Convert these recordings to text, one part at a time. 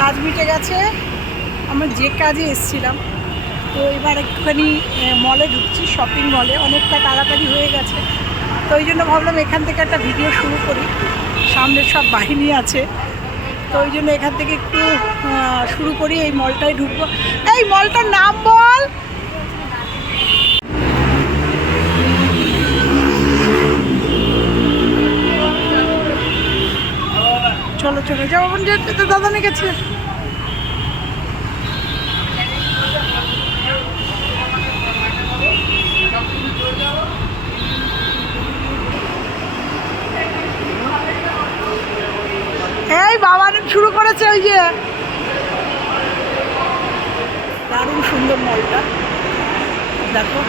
কাজ মিটে গেছে। আমরা যে কাজে এসেছিলাম। তো এবার একটুখানি মলে ঢুকছি শপিং মলে অনেকটা তাড়াতাড়ি হয়ে গেছে। তো ওই জন্য ভাবলাম এখান থেকে একটা ভিডিও শুরু করি। সামনে সব বাহিনী আছে। তো ওই জন্য এখান থেকে একটু শুরু করি। এই মলটায় ঢুকবো। এই মলটার নাম বল! দাদা নিয়ে গেছে। এই বাবা শুরু করেছে ওই যে। দারুণ সুন্দর মলটা। দেখো,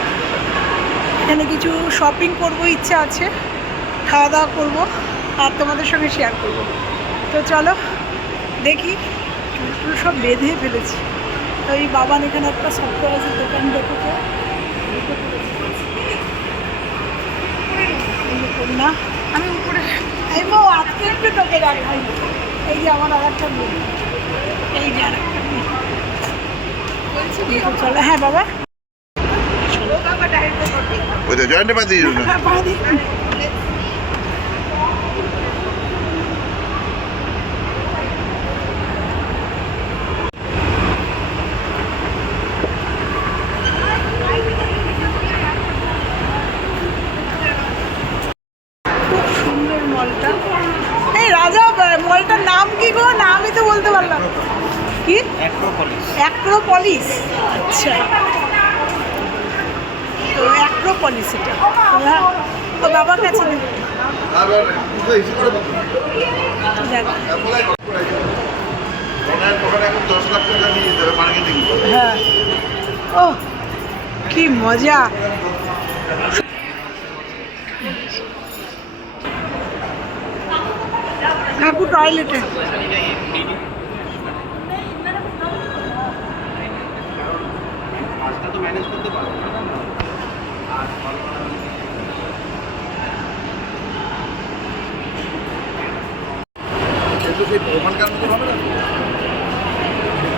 এখানে কিছু শপিং করব, ইচ্ছা আছে। খাওয়া দাওয়া করব আর তোমাদের সঙ্গে শেয়ার করব। তো চলো দেখি। চুলটুল সব বেঁধে ফেলেছি। তো এই বাবান এখানে একটা সফটওয়্যারের দোকান দেখেছে? কন্যা। আমি উপরে এই আজকে একটু তোকে দেখাই। এই যে আমার আর একটা মেয়ে এই যে আর একটা মেয়ে বলছি চলো হ্যাঁ বাবা। ওই তো জয়েন্টে পা দিয়ে হ্যাঁ পা দিই। খুব সুন্দর মলটা এই রাজা ব- মলটার নাম কি গো নামই তো বলতে পারলাম। কি? অ্যাক্রোপলিস আচ্ছা। তো অ্যাক্রোপলিস এটা। ও বাবার কাছে হ্যাঁ। ও কি মজা। কাকু টয়লেটে কিন্তু সেই ওখানকার মতো হবে না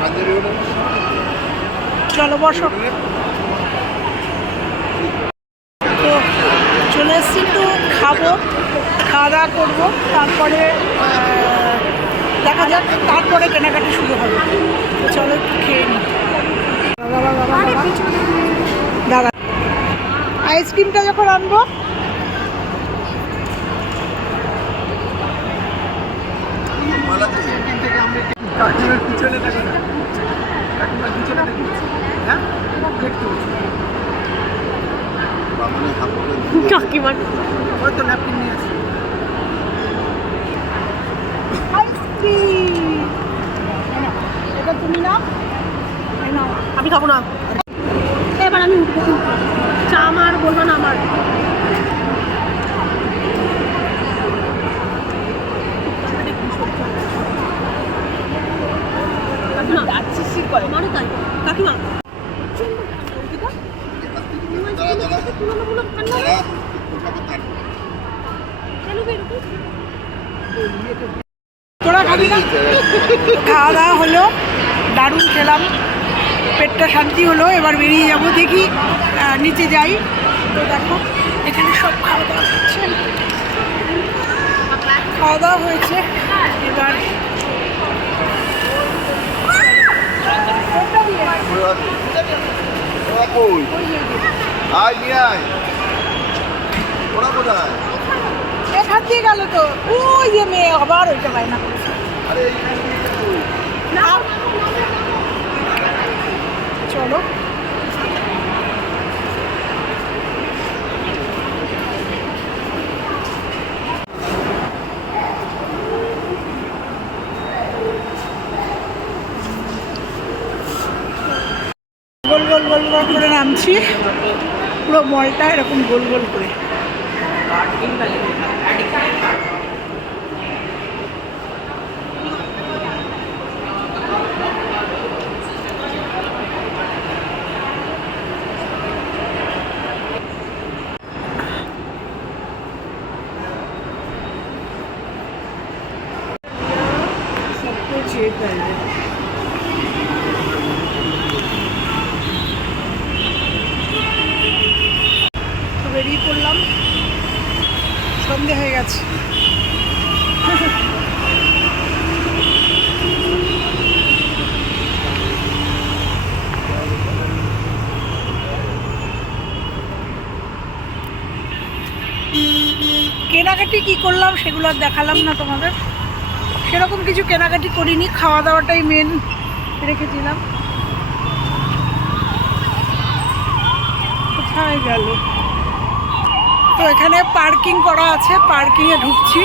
পাঞ্জাবি হলে চলো বসো। তো চলে এসছি একটু খাব খাওয়া দাওয়া করব তারপরে আহ, দেখা যাক তারপরে কেনাকাটি শুরু হবে। চলো একটু খেয়ে নিই বাবা, বাবা, বাবা, বাবা। দাঁড়া আইসক্রিমটা যখন আনব। বামনে হাতটা দিয়ে কাকিমার ওই তো ন্যাপকিন নিয়ে আসি এটা তুমি না আমি খাব না এবার আমি উঠবো কিন্তু। চা আমার বলব না আমার। কাকিমা, আমারও তাই। তুলনামূলক ঠান্ডা খাওয়া দাওয়া হলো দারুণ খেলাম। পেটটা শান্তি হলো এবার বেরিয়ে যাব দেখি নিচে যাই। তো দেখো এখানে সব খাওয়া দাওয়া হচ্ছে। খাওয়া দাওয়া হয়েছে এবার এখান দিয়ে গেল তো। ওই যে মেয়ে আবার ওইটা বায়না করেছে। না চলো গোল গোল গোল গোল করে নামছি পুরো মলটা এরকম গোল গোল করে এই প্রাইজে তো বেরিয়ে পড়লাম সন্ধে হয়ে গেছে। কেনাকাটি কি করলাম সেগুলো আর দেখালাম না তোমাদের। সেরকম কিছু কেনাকাটি করিনি খাওয়া দাওয়াটাই মেন রেখেছিলাম কোথায় গেল? তো এখানে পার্কিং করা আছে পার্কিংয়ে ঢুকছি।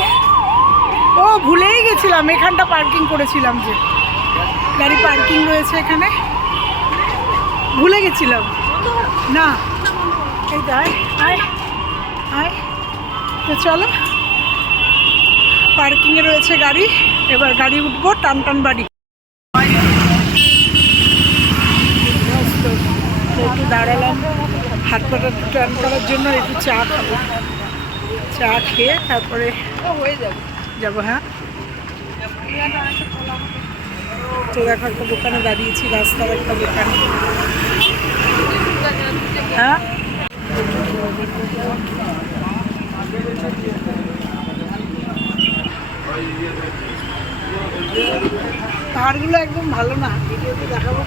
ও, ভুলেই গেছিলাম, এখানটা পার্কিং করেছিলাম যে। গাড়ি পার্কিং রয়েছে এখানে। ভুলে গেছিলাম। না। এই দেয় আয় আয়। তো চলো। পার্কিংয়ে রয়েছে গাড়ি, এবার গাড়ি উঠবো টান টান বাড়ি একটু দাঁড়ালাম। হাত পাটা টান করার জন্য একটু চা খাব। চা খেয়ে তারপরে হয়ে যাবে যাব হ্যাঁ? তো দেখো একটা দোকানে দাঁড়িয়েছি, রাস্তার একটা দোকানে। হ্যাঁ? পাহাড়গুলো একদম ভালো না। ভিডিওতে দেখাবো